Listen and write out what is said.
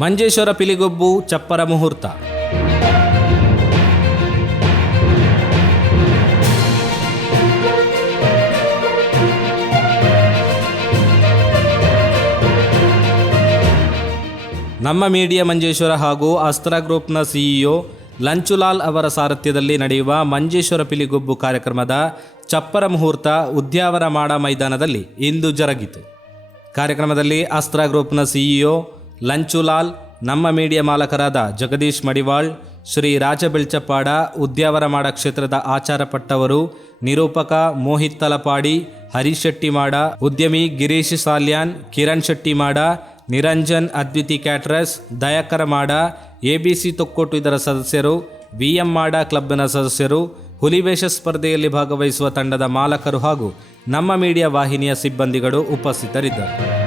ಮಂಜೇಶ್ವರ ಪಿಲಿಗೊಬ್ಬು ಚಪ್ಪರ ಮುಹೂರ್ತ. ನಮ್ಮ ಮೀಡಿಯಾ ಮಂಜೇಶ್ವರ ಹಾಗೂ ಅಸ್ತ್ರ ಗ್ರೂಪ್ನ ಸಿಇಒ ಲಂಚುಲಾಲ್ ಅವರ ಸಾರಥ್ಯದಲ್ಲಿ ನಡೆಯುವ ಮಂಜೇಶ್ವರ ಪಿಲಿಗೊಬ್ಬು ಕಾರ್ಯಕ್ರಮದ ಚಪ್ಪರ ಮುಹೂರ್ತ ಉದ್ಯಾವರ ಮಾಡ ಮೈದಾನದಲ್ಲಿ ಇಂದು ಜರುಗಿತು. ಕಾರ್ಯಕ್ರಮದಲ್ಲಿ ಅಸ್ತ್ರ ಗ್ರೂಪ್ನ ಸಿಇಒ ಲಂಚುಲಾಲ್, ನಮ್ಮ ಮೀಡಿಯಾ ಮಾಲಕರಾದ ಜಗದೀಶ್ ಮಡಿವಾಳ್, ಶ್ರೀ ರಾಜ ಬೆಳ್ಚಪ್ಪಾಡ ಉದ್ಯಾವರ ಮಾಡ ಕ್ಷೇತ್ರದ ಆಚಾರ ಪಟ್ಟವರು ನಿರೂಪಕ ಮೋಹಿತ್ ತಲಪಾಡಿ, ಹರೀಶ್ ಶೆಟ್ಟಿಮಾಡ, ಉದ್ಯಮಿ ಗಿರೀಶ್ ಸಾಲ್ಯಾನ್, ಕಿರಣ್ ಶೆಟ್ಟಿಮಾಡ, ನಿರಂಜನ್ ಅದ್ವಿತಿ ಕ್ಯಾಟ್ರಸ್, ದಯಾಕರ ಮಾಡ ಸಿ ತೊಕ್ಕೋಟು ಇದರ ಸದಸ್ಯರು, ವಿಎಂ ಮಾಡ ಕ್ಲಬ್ನ ಸದಸ್ಯರು, ಹುಲಿವೇಷ ಸ್ಪರ್ಧೆಯಲ್ಲಿ ಭಾಗವಹಿಸುವ ತಂಡದ ಮಾಲಕರು ಹಾಗೂ ನಮ್ಮ ಮೀಡಿಯಾ ವಾಹಿನಿಯ ಸಿಬ್ಬಂದಿಗಳು ಉಪಸ್ಥಿತರಿದ್ದರು.